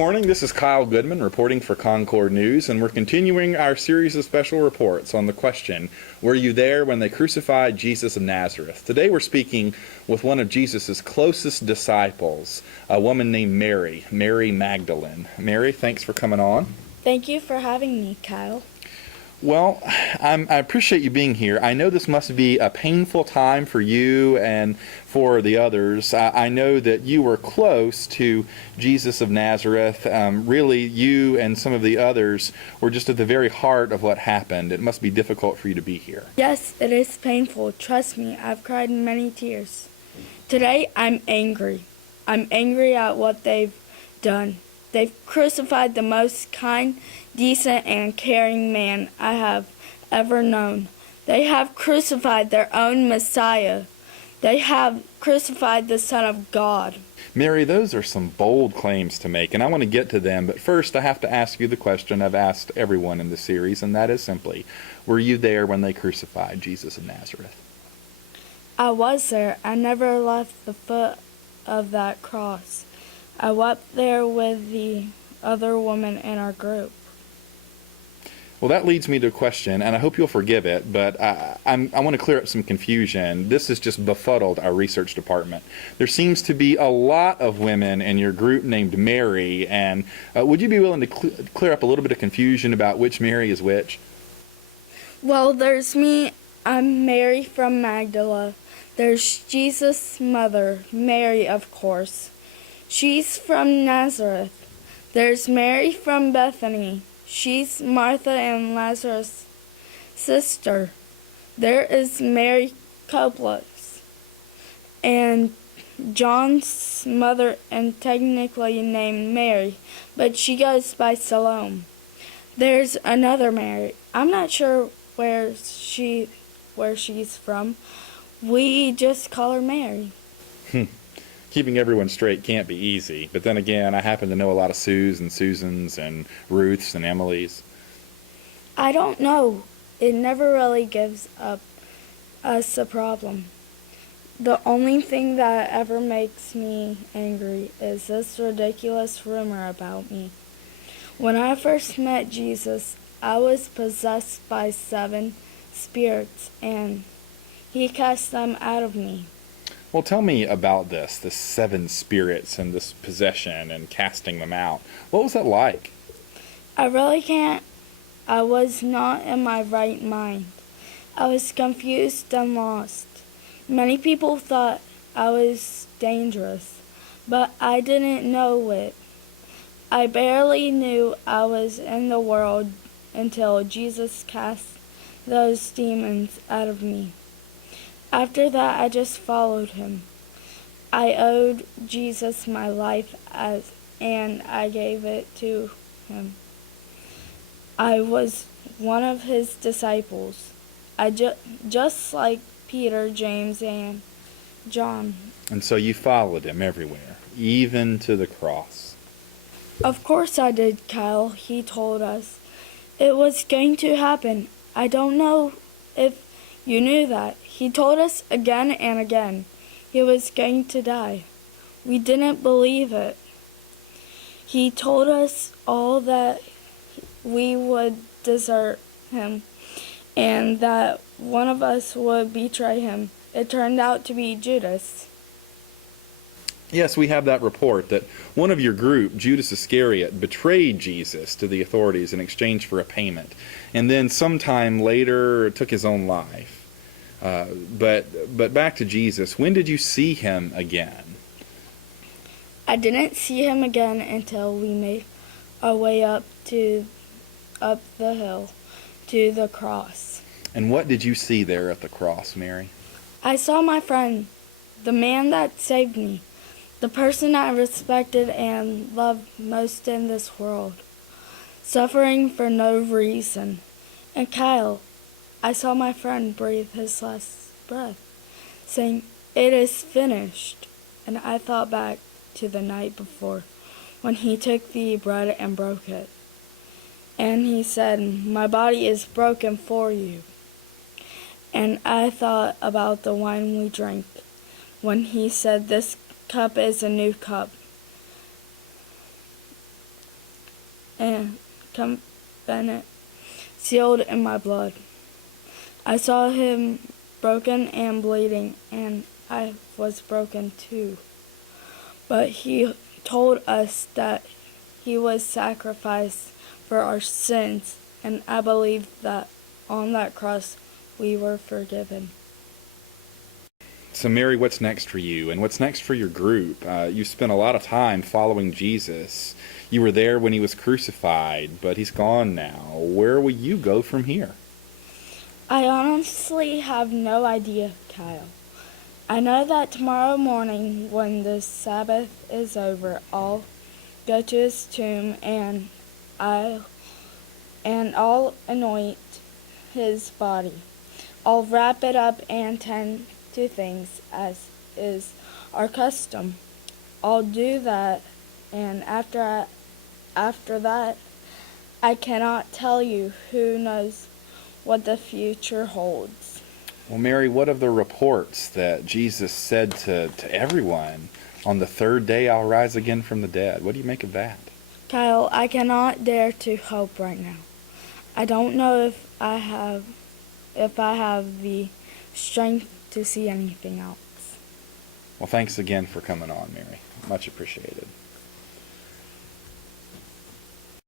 morning. This is Kyle Goodman reporting for Concord News, and we're continuing our series of special reports on the question, were you there when they crucified Jesus of Nazareth? Today we're speaking with one of Jesus' closest disciples, a woman named Mary Magdalene. Mary, thanks for coming on. Thank you for having me, Kyle. Well, I appreciate you being here. I know this must be a painful time for you and for the others. I know that you were close to Jesus of Nazareth. Really, you and some of the others were just at the very heart of what happened. It must be difficult for you to be here. Yes, it is painful. Trust me, I've cried many tears. Today, I'm angry. I'm angry at what they've done. They've crucified the most kind, decent, and caring man I have ever known. They have crucified their own Messiah. They have crucified the Son of God. Mary, those are some bold claims to make, and I want to get to them, but first I have to ask you the question I've asked everyone in the series, and that is simply, were you there when they crucified Jesus of Nazareth? I was there. I never left the foot of that cross. I wept there with the other women in our group. Well, that leads me to a question, and I hope you'll forgive it, but I want to clear up some confusion. This has just befuddled our research department. There seems to be a lot of women in your group named Mary, and would you be willing to clear up a little bit of confusion about which Mary is which? Well, there's me. I'm Mary from Magdala. There's Jesus' mother, Mary, of course. She's from Nazareth. There's Mary from Bethany. She's Martha and Lazarus' sister. There is Mary Copless and John's mother, and technically named Mary, but she goes by Salome. There's another Mary. I'm not sure where she's from. We just call her Mary. Keeping everyone straight can't be easy, but then again, I happen to know a lot of Sues and Susans and Ruths and Emilys. I don't know. It never really gives us a problem. The only thing that ever makes me angry is this ridiculous rumor about me. When I first met Jesus, I was possessed by 7 spirits, and he cast them out of me. Well, tell me about the 7 spirits and this possession and casting them out. What was that like? I really can't. I was not in my right mind. I was confused and lost. Many people thought I was dangerous, but I didn't know it. I barely knew I was in the world until Jesus cast those demons out of me. After that, I just followed him. I owed Jesus my life and I gave it to him. I was one of his disciples. Just like Peter, James, and John. And so you followed him everywhere, even to the cross. Of course I did, Kyle. He told us it was going to happen. I don't know if you knew that. He told us again and again he was going to die. We didn't believe it. He told us all that we would desert him and that one of us would betray him. It turned out to be Judas. Yes, we have that report that one of your group, Judas Iscariot, betrayed Jesus to the authorities in exchange for a payment, and then sometime later took his own life. But back to Jesus. When did you see him again? I didn't see him again until we made our way up the hill to the cross. And what did you see there at the cross, Mary? I saw my friend, the man that saved me, the person I respected and loved most in this world, suffering for no reason. And Kyle, I saw my friend breathe his last breath, saying, "It is finished." And I thought back to the night before, when he took the bread and broke it. And he said, "My body is broken for you." And I thought about the wine we drank, when he said, "This cup is a new cup." and covenant sealed in my blood. I saw him broken and bleeding, and I was broken too. But he told us that he was sacrificed for our sins, and I believe that on that cross we were forgiven. So, Mary, what's next for you, and what's next for your group? You spent a lot of time following Jesus. You were there when he was crucified, but he's gone now. Where will you go from here? I honestly have no idea, Kyle. I know that tomorrow morning, when the Sabbath is over, I'll go to his tomb and I'll anoint his body. I'll wrap it up and tend to things as is our custom. I'll do that, and after that, I cannot tell you. Who knows what the future holds. Well, Mary, what of the reports that Jesus said to everyone, on the third day I'll rise again from the dead? What do you make of that? Kyle, I cannot dare to hope right now. I don't know if I have the strength to see anything else. Well, thanks again for coming on, Mary. Much appreciated.